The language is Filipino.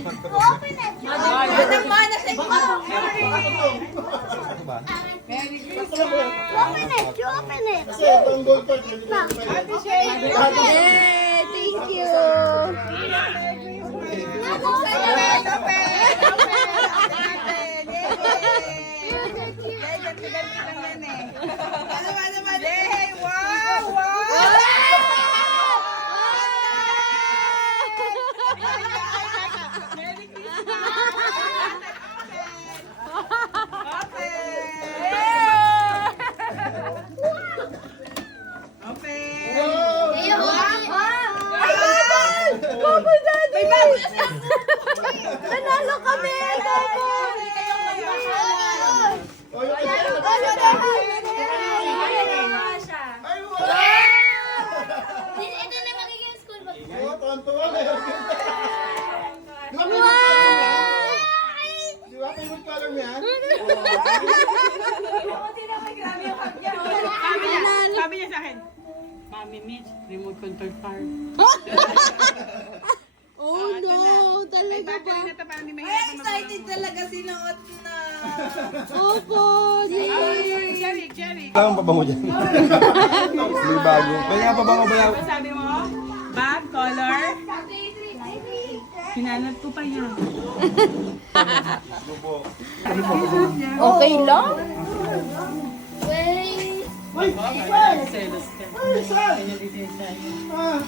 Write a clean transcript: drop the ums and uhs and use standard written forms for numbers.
Open it! Anak mo, nasa iko. Open it! You open it! Kasi ito ang gold part. Yay! Thank you! Nanalo kami! Ito na magiging school bag. Di ba favorite color mo yan? Sabi niya sa akin, Mami Mitch, remote control car. Oh no! Talaga ba? Battery na ito para hindi Ay, mahirap excited talaga sinuot na. Opo! Cherry, cherry. Kailangan pabango dyan. May bago. Kaya nga pabango ba yan? Ano sabi mo? Bag, color? Hinanap ko pa yan. Okay lang? Wait! Selos ka. Ay, saan? Kanya dito yung siya. Ah,